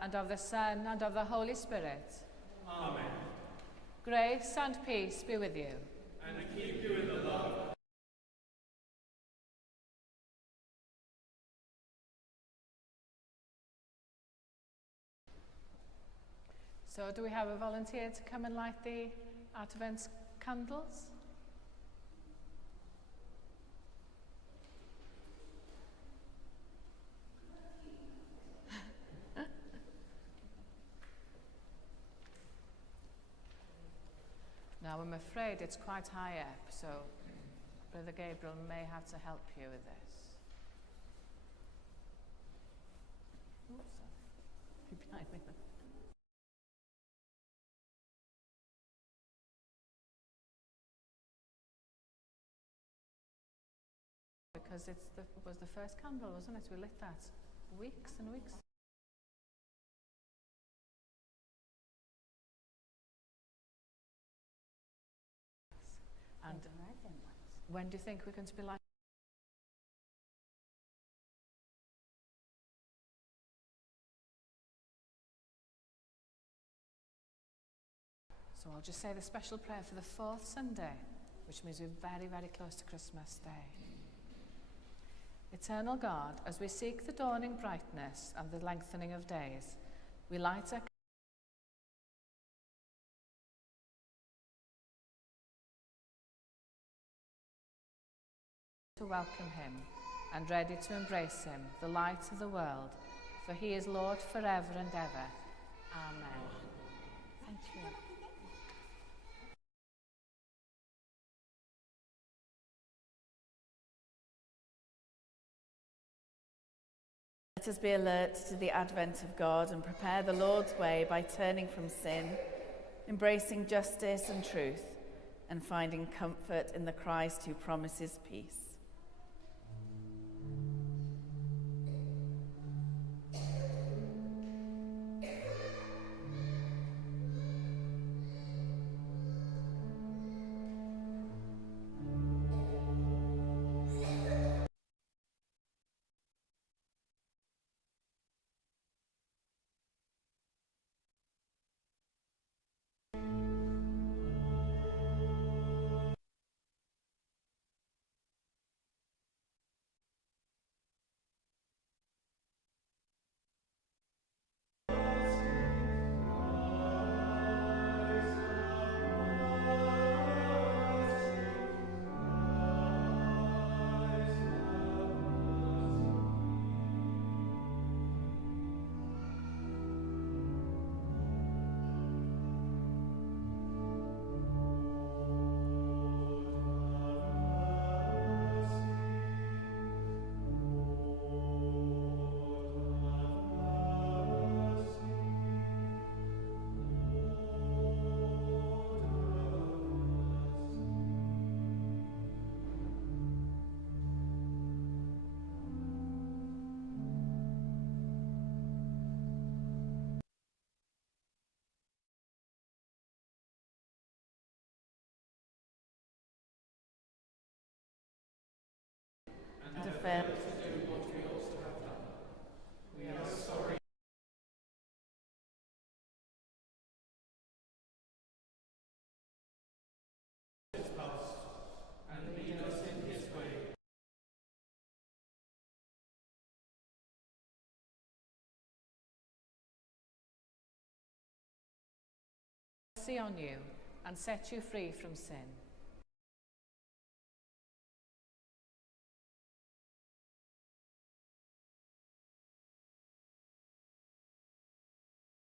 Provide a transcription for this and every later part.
and of the Son, and of the Holy Spirit. Amen. Grace and peace be with you. And keep you in the love. So do we have a volunteer to come and light the Advent candles? Now I'm afraid it's quite high up, so Brother Gabriel may have to help you with this. Oops, sorry. Behind me. Because it was the first candle, wasn't it? We lit that weeks and weeks. And when do you think we're going to be lighting? So I'll just say the special prayer for the 4th Sunday, which means we're very, very close to Christmas Day. Eternal God, as we seek the dawning brightness and the lengthening of days, we light our to welcome him and ready to embrace him, the light of the world, for he is Lord forever and ever. Amen. Thank you. Let us be alert to the advent of God and prepare the Lord's way by turning from sin, embracing justice and truth, and finding comfort in the Christ who promises peace. And affirm We are sorry. His past, and lead us in his way. Mercy on you and set you free from sin.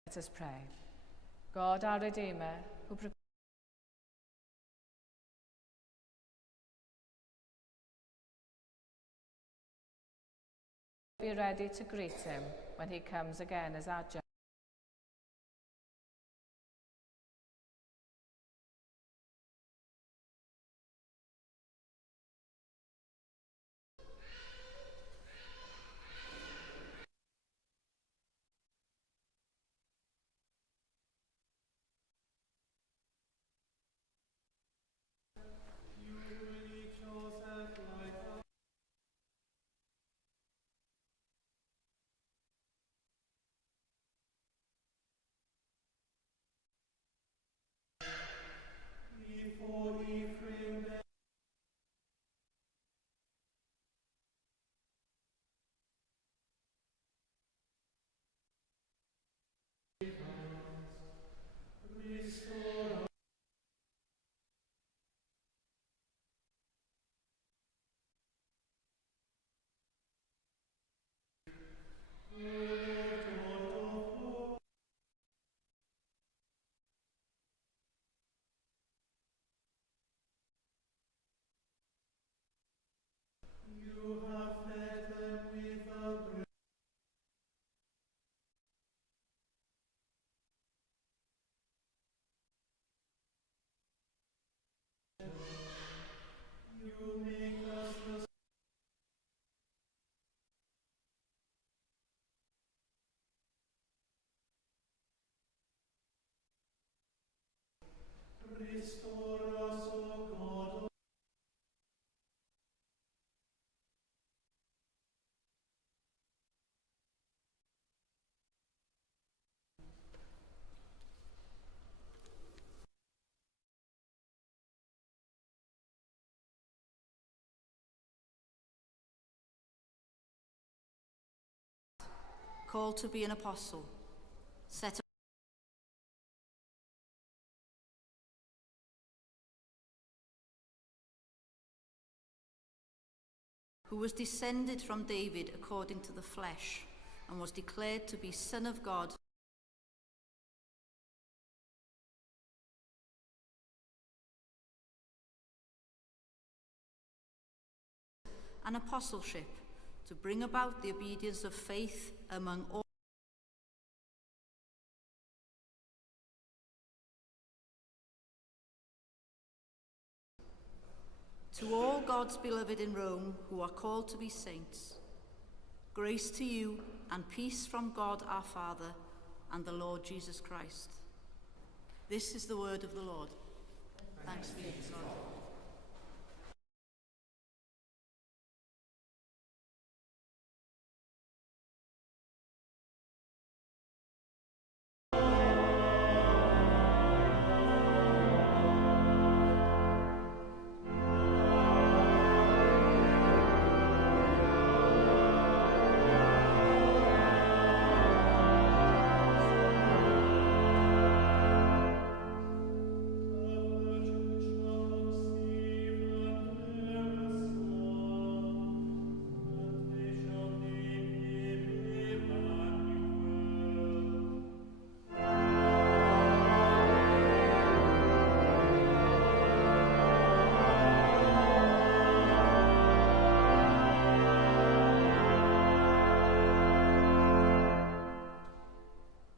Let us pray. God, our Redeemer, who be ready to greet him when he comes again as our judge. for Ephraim. Restore you have fed them with a bread. You make us the restore us, O God. Called to be an apostle, set who was descended from David according to the flesh, and was declared to be Son of God. An apostleship to bring about the obedience of faith among all. To all God's beloved in Rome who are called to be saints, grace to you and peace from God our Father and the Lord Jesus Christ. This is the word of the Lord. Thanks be to God.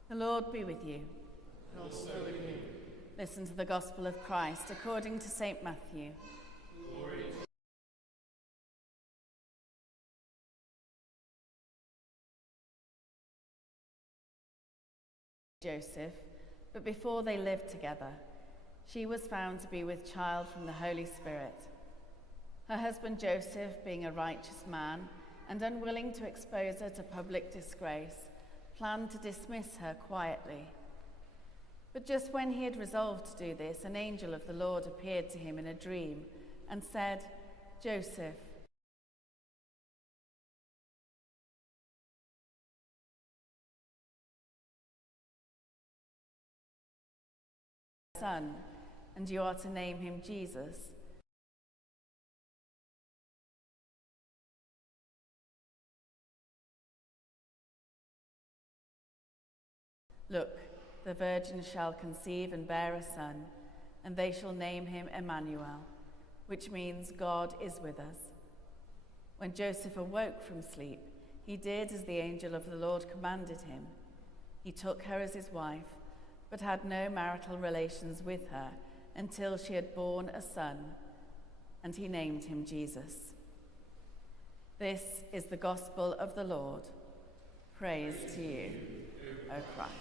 The Lord be with you. And also with you. Listen to the Gospel of Christ according to St. Matthew. Glory to Joseph, but before they lived together, she was found to be with child from the Holy Spirit. Her husband Joseph, being a righteous man and unwilling to expose her to public disgrace, planned to dismiss her quietly. But just when he had resolved to do this, an angel of the Lord appeared to him in a dream and said, "Joseph, son, and you are to name him Jesus. Look, the virgin shall conceive and bear a son, and they shall name him Emmanuel, which means God is with us." When Joseph awoke from sleep, he did as the angel of the Lord commanded him. He took her as his wife, but had no marital relations with her until she had borne a son, and he named him Jesus. This is the gospel of the Lord. Praise to you, O Christ.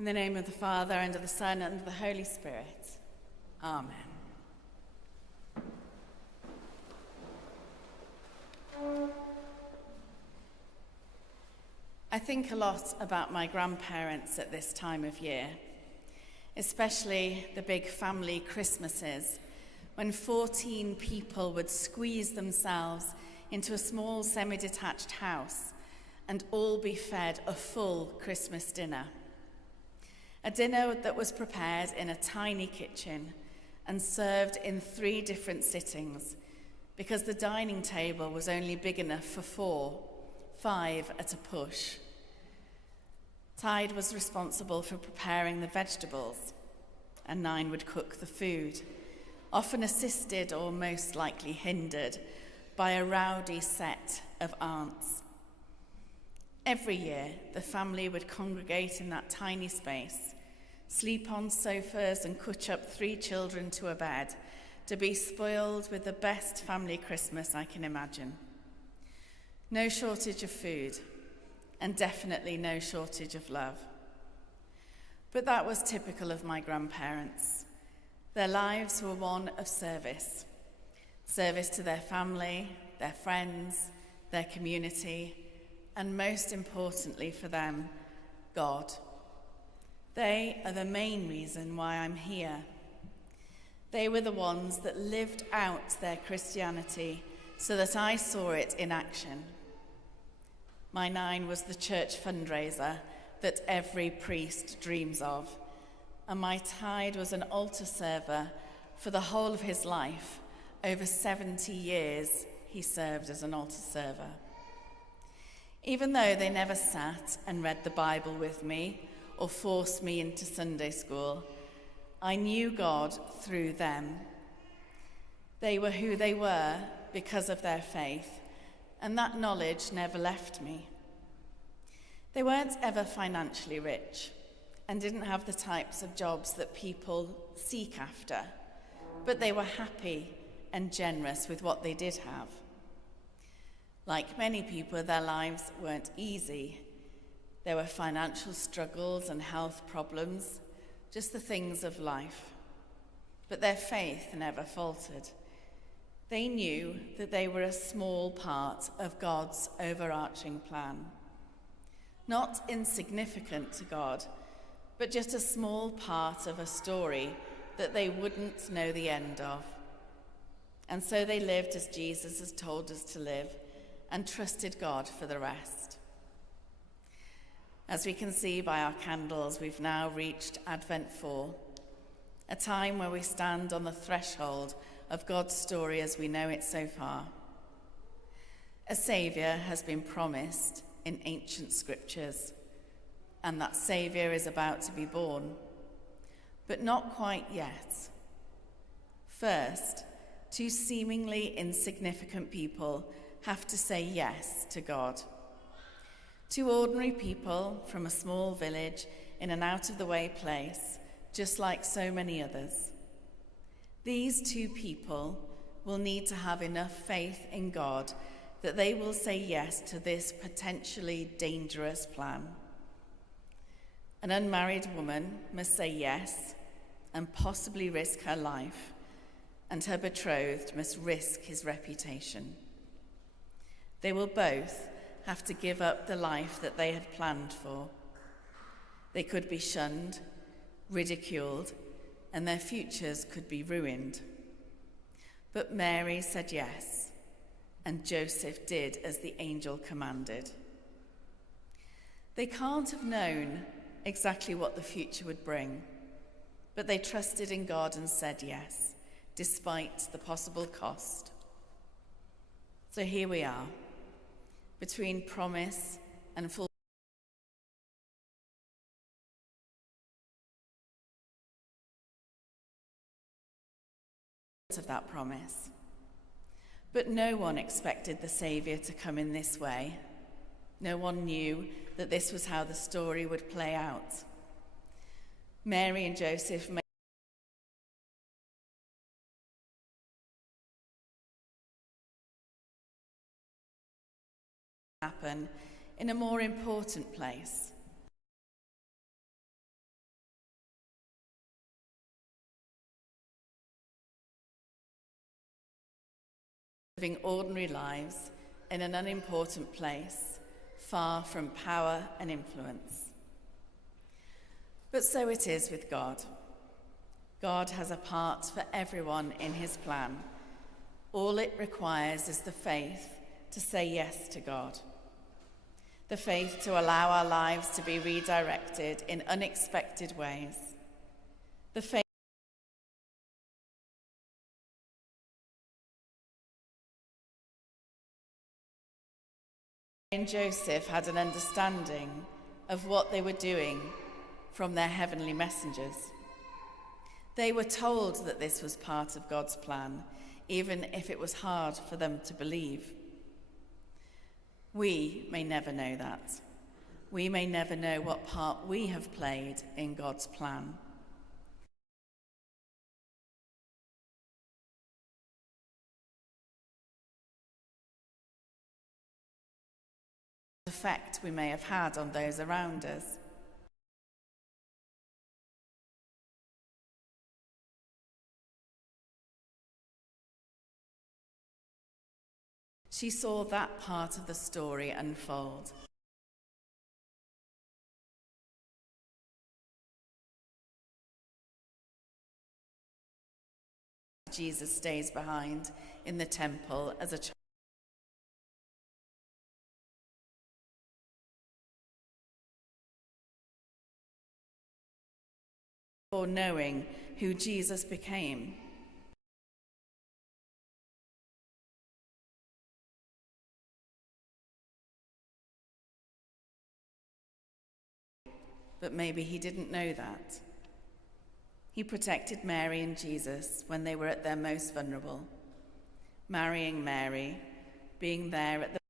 In the name of the Father, and of the Son, and of the Holy Spirit. Amen. I think a lot about my grandparents at this time of year, especially the big family Christmases, when 14 people would squeeze themselves into a small semi-detached house and all be fed a full Christmas dinner. A dinner that was prepared in a tiny kitchen and served in 3 different sittings because the dining table was only big enough for 4, 5 at a push. Tide was responsible for preparing the vegetables, and 9 would cook the food, often assisted or most likely hindered by a rowdy set of aunts. Every year, the family would congregate in that tiny space, sleep on sofas and cutch up 3 children to a bed to be spoiled with the best family Christmas I can imagine. No shortage of food, and definitely no shortage of love. But that was typical of my grandparents. Their lives were one of service. Service to their family, their friends, their community, and most importantly for them, God. They are the main reason why I'm here. They were the ones that lived out their Christianity so that I saw it in action. My 9 was the church fundraiser that every priest dreams of, and my Tide was an altar server for the whole of his life. Over 70 years he served as an altar server. Even though they never sat and read the Bible with me or forced me into Sunday school, I knew God through them. They were who they were because of their faith, and that knowledge never left me. They weren't ever financially rich and didn't have the types of jobs that people seek after, but they were happy and generous with what they did have. Like many people, their lives weren't easy. There were financial struggles and health problems, just the things of life. But their faith never faltered. They knew that they were a small part of God's overarching plan. Not insignificant to God, but just a small part of a story that they wouldn't know the end of. And so they lived as Jesus has told us to live, and trusted God for the rest. As we can see by our candles, we've now reached Advent 4, a time where we stand on the threshold of God's story as we know it so far. A Saviour has been promised in ancient scriptures, and that Saviour is about to be born, but not quite yet. First, 2 seemingly insignificant people have to say yes to God. 2 ordinary people from a small village in an out-of-the-way place, just like so many others. These 2 people will need to have enough faith in God that they will say yes to this potentially dangerous plan. An unmarried woman must say yes and possibly risk her life, and her betrothed must risk his reputation. They will both have to give up the life that they had planned for. They could be shunned, ridiculed, and their futures could be ruined. But Mary said yes, and Joseph did as the angel commanded. They can't have known exactly what the future would bring, but they trusted in God and said yes, despite the possible cost. So here we are, between promise and full of that promise. But no one expected the Saviour to come in this way. No one knew that this was how the story would play out. Mary and Joseph made happen in a more important place. living ordinary lives in an unimportant place, far from power and influence. But so it is with God. God has a part for everyone in his plan. All it requires is the faith to say yes to God. The faith to allow our lives to be redirected in unexpected ways. The faith and Joseph had an understanding of what they were doing from their heavenly messengers. They were told that this was part of God's plan, even if it was hard for them to believe. We may never know that. We may never know what part we have played in God's plan. The effect we may have had on those around us. She saw that part of the story unfold. Jesus stays behind in the temple as a child, or knowing who Jesus became. But maybe he didn't know that. He protected Mary and Jesus when they were at their most vulnerable, marrying Mary, being there at the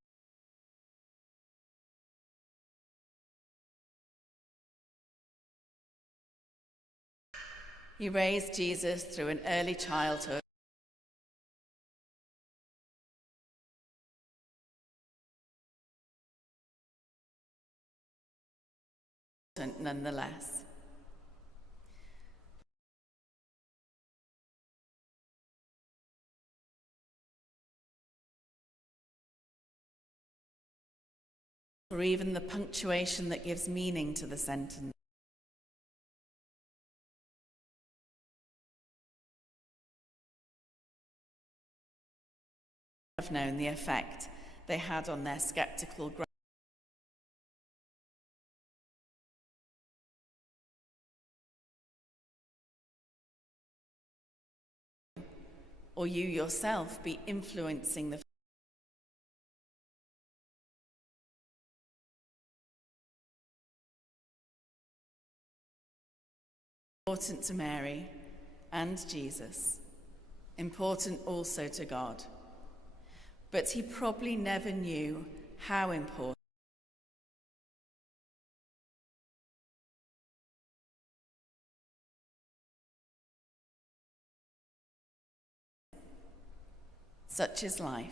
He raised Jesus through an early childhood, nonetheless. Or even the punctuation that gives meaning to the sentence. Have known the effect they had on their skeptical or you yourself be influencing the important to Mary and Jesus, important also to God. But he probably never knew how important such is life.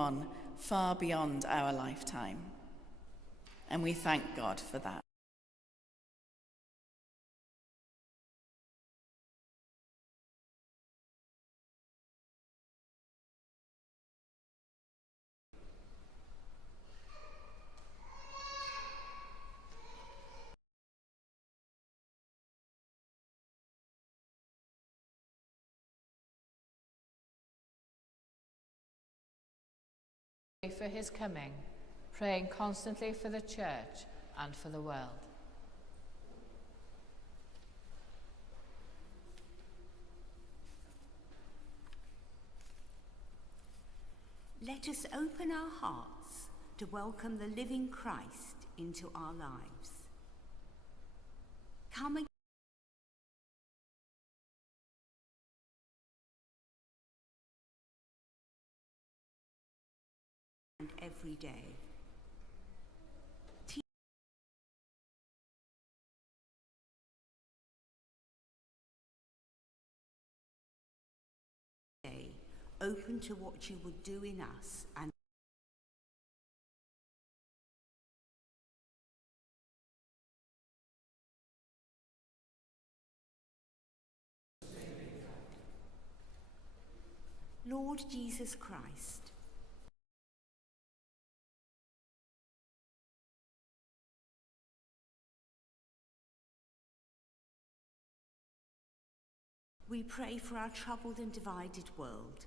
On far beyond our lifetime. And we thank God for that. For his coming, praying constantly for the church and for the world. Let us open our hearts to welcome the living Christ into our lives. Come again. And every day. Open to what you would do in us and Lord Jesus Christ, we pray for our troubled and divided world.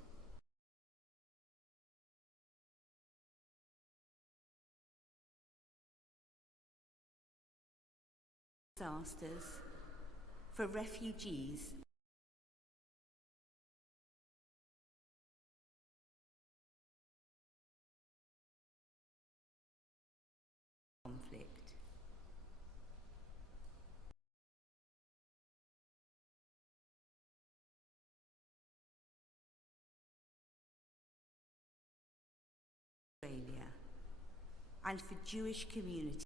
Disasters, for refugees, conflict. Australia, and for Jewish communities.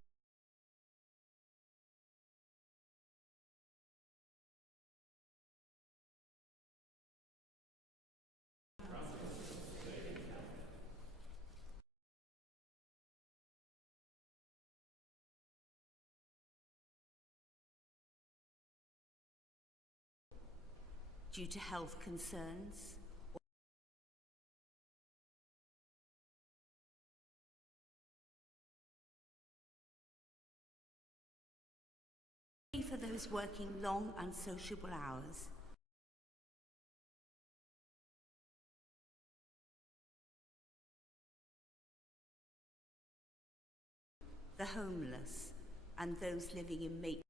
Due to health concerns, for those working long, unsociable hours, the homeless, and those living in make.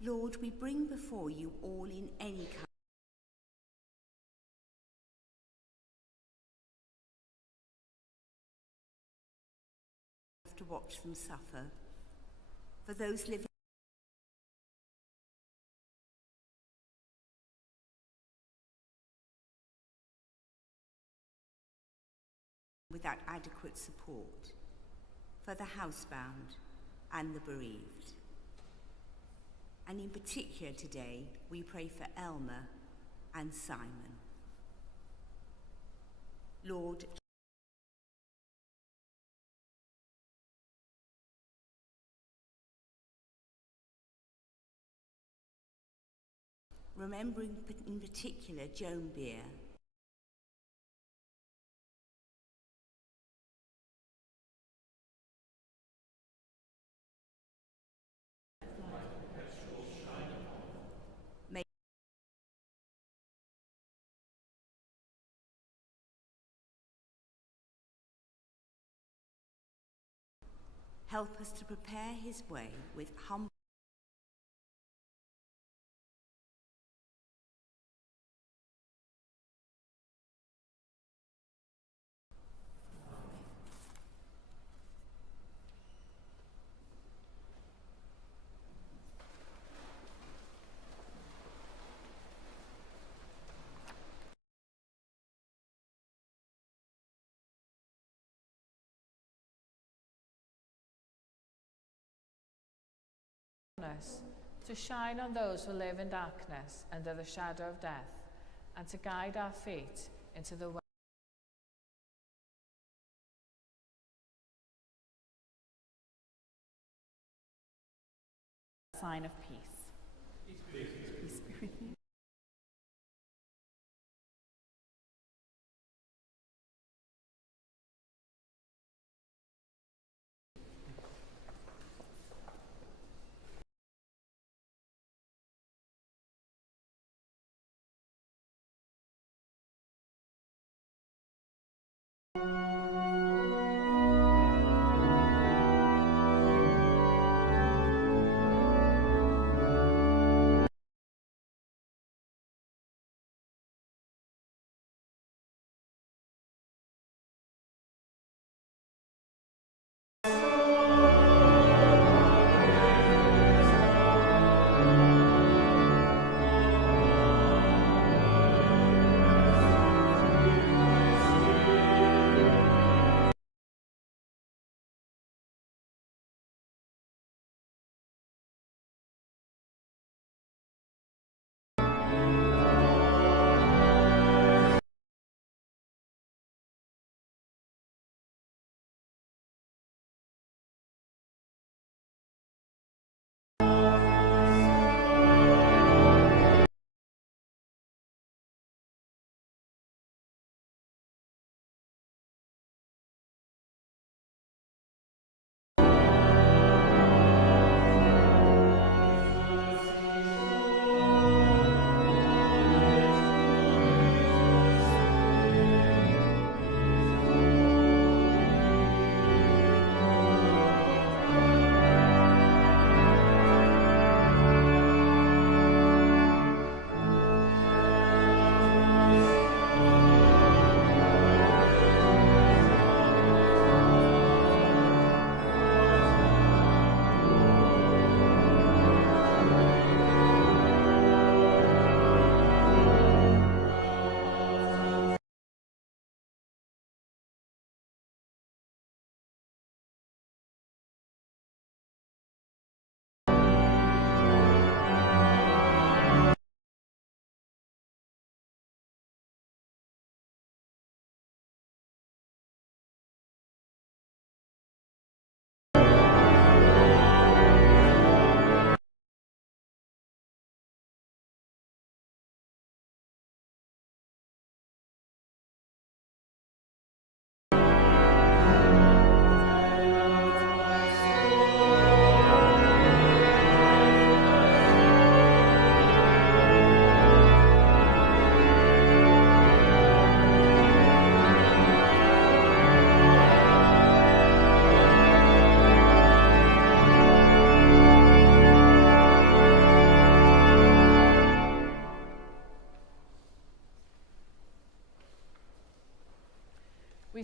Lord, we bring before you all in any kind to watch them suffer, for those living without adequate support, for the housebound and the bereaved. And in particular today, we pray for Elmer and Simon. Lord, remembering in particular Joan Beer, help us to prepare his way with humble us, to shine on those who live in darkness under the shadow of death, and to guide our feet into the way. Sign of peace. Peace be with you.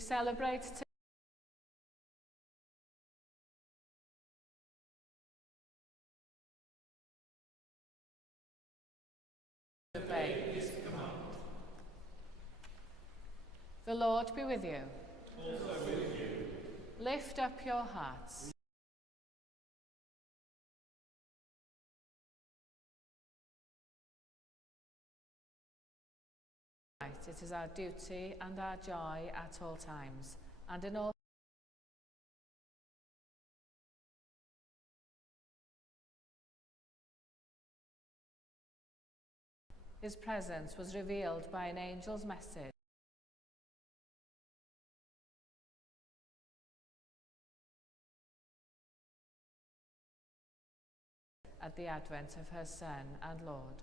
celebrate obey his command. The Lord be with you. Also with you. Lift up your hearts. It is our duty and our joy at all times, and in all His presence was revealed by an angel's message at the advent of her Son and Lord.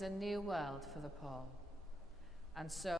A new world for the poor, and so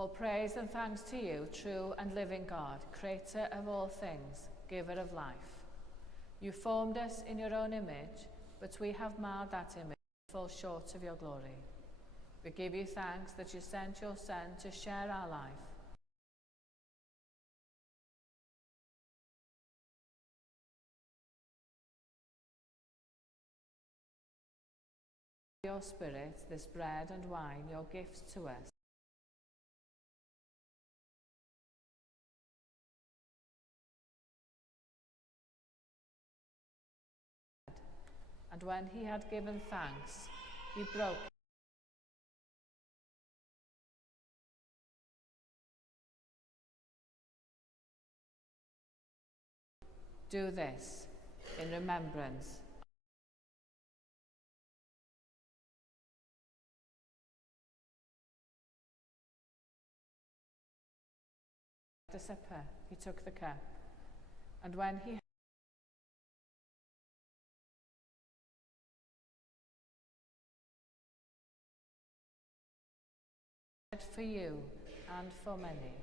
all praise and thanks to you, true and living God, creator of all things, giver of life. You formed us in your own image, but we have marred that image and fall short of your glory. We give you thanks that you sent your Son to share our life. Your Spirit, this bread and wine, your gifts to us. And when he had given thanks, he broke it. Do this in remembrance of the supper. He took the cup, and when he for you and for many,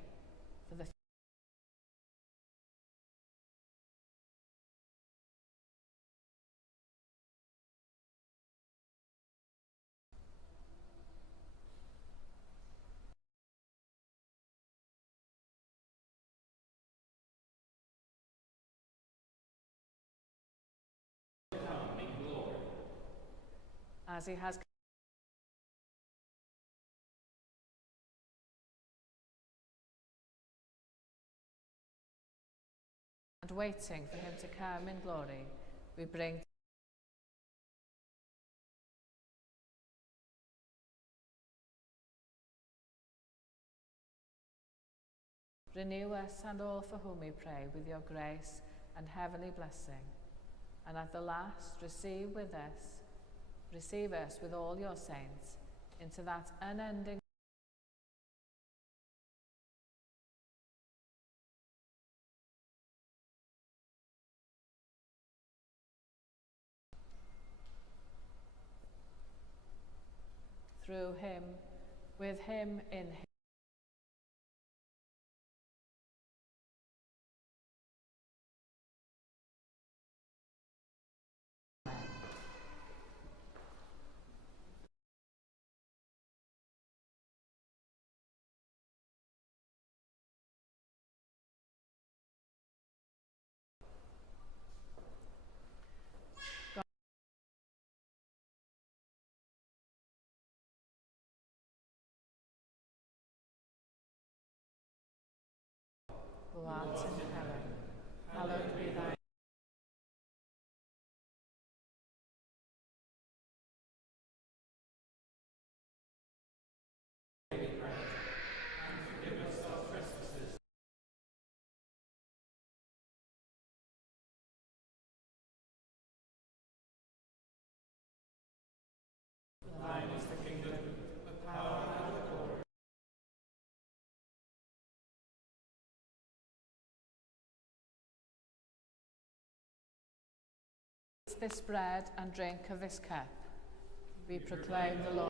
for the as he has and waiting for him to come in glory, we bring renew us and all for whom we pray with your grace and heavenly blessing, and at the last receive us with all your saints into that unending through him, with him, in him. Who art in heaven, hallowed be thy name. Thine is the kingdom, the power, and the glory. Eat this bread and drink of this cup. We proclaim the Lord.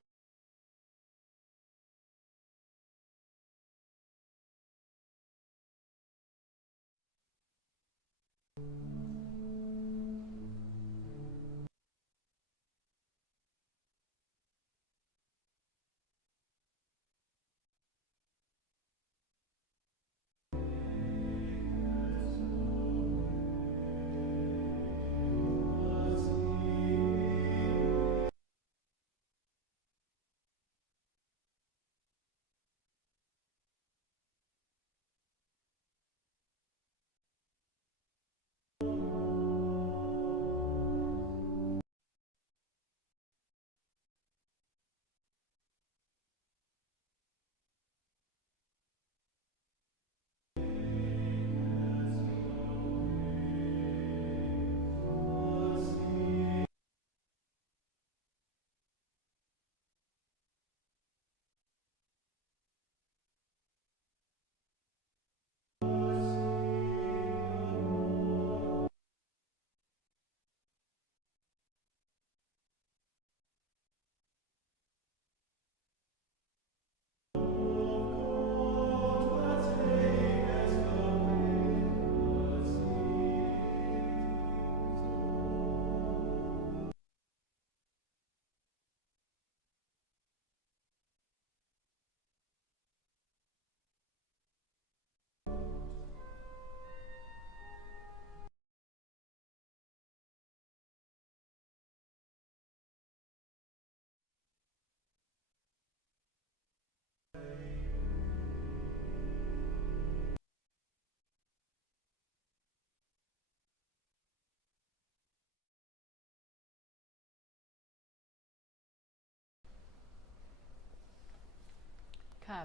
Come.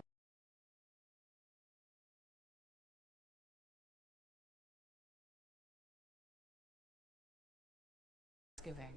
Thanksgiving.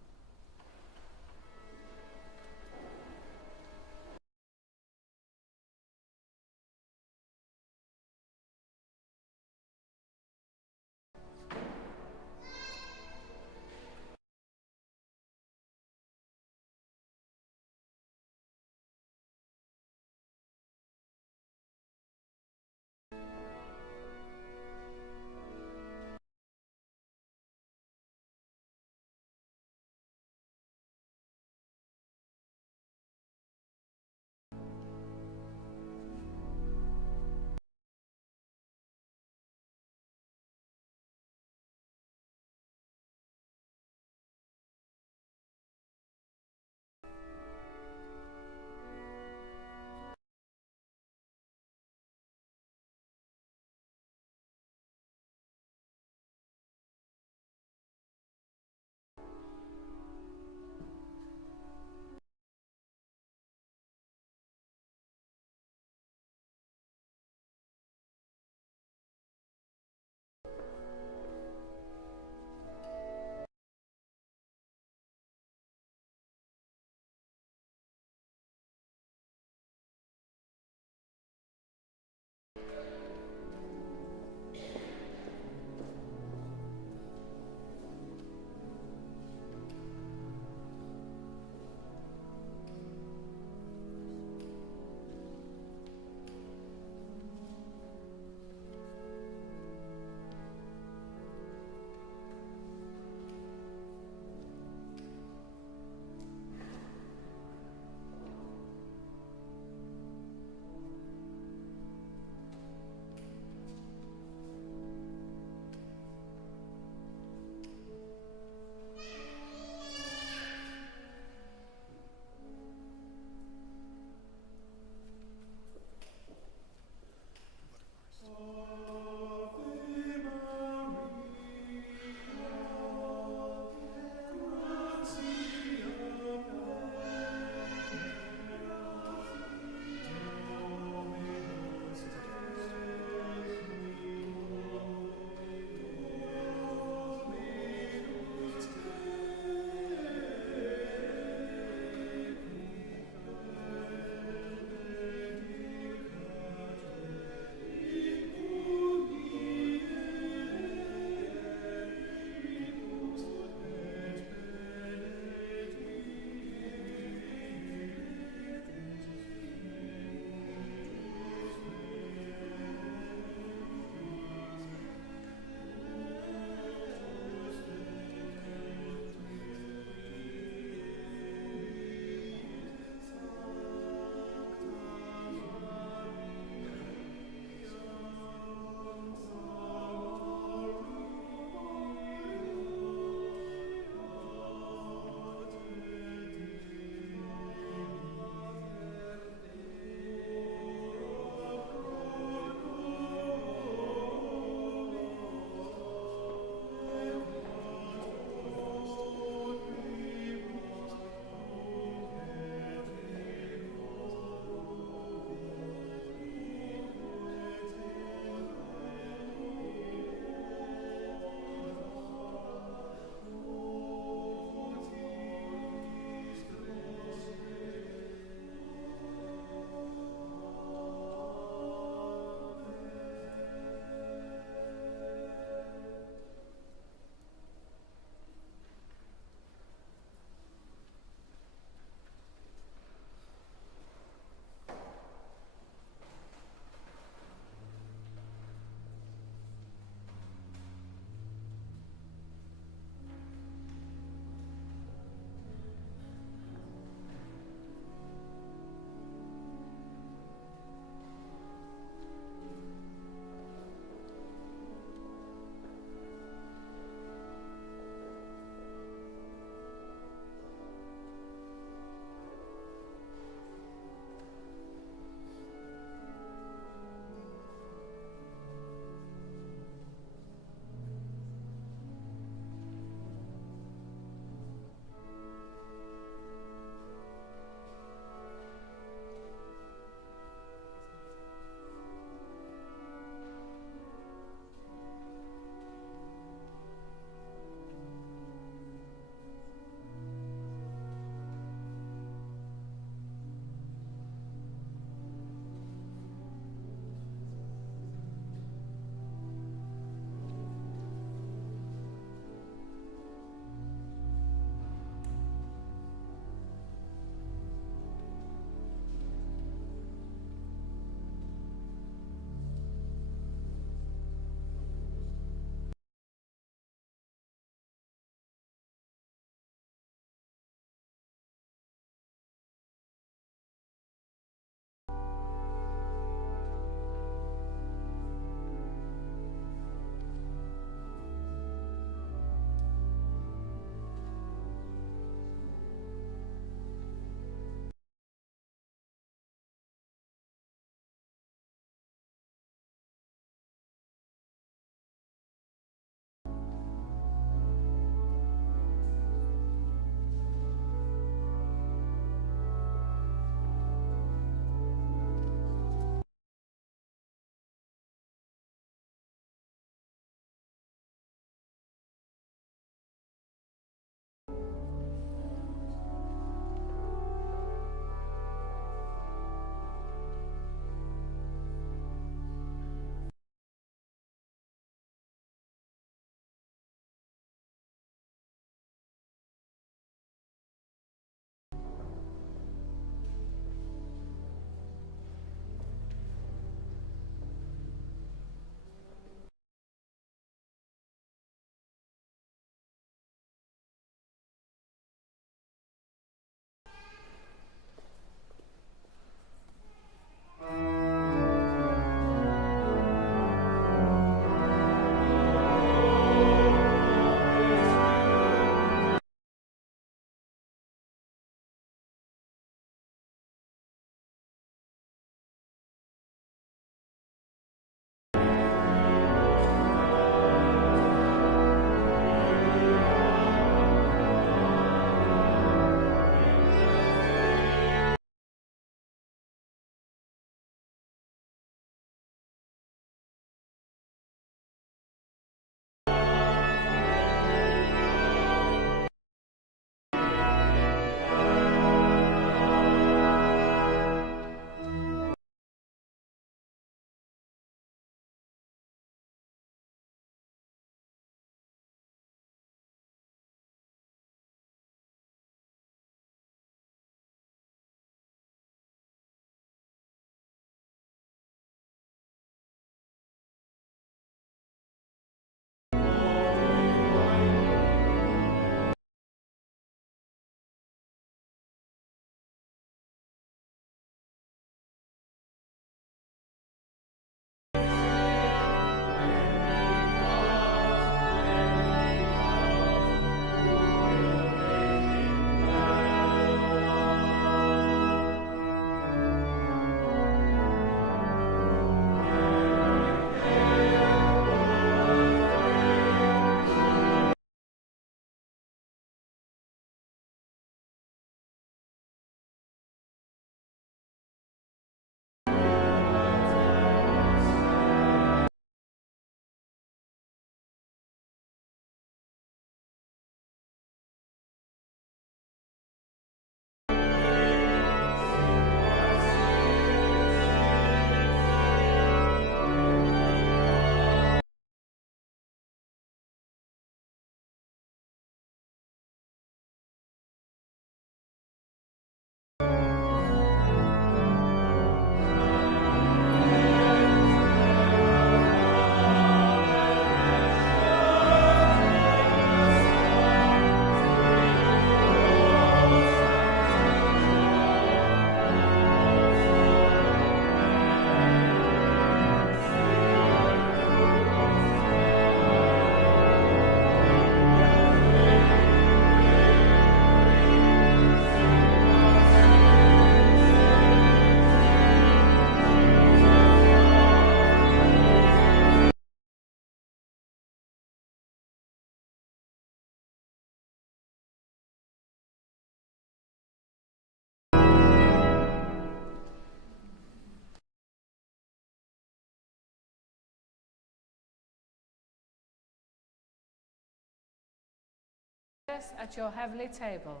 us at your heavenly table.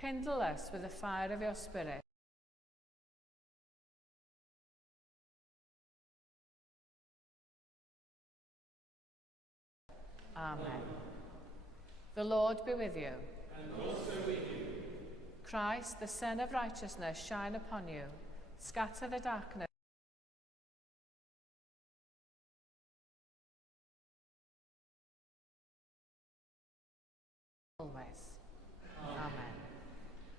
Kindle us with the fire of your Spirit. Amen. The Lord be with you. And also with you. Christ, the Son of righteousness, shine upon you. Scatter the darkness. Always. Amen.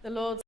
The Lord's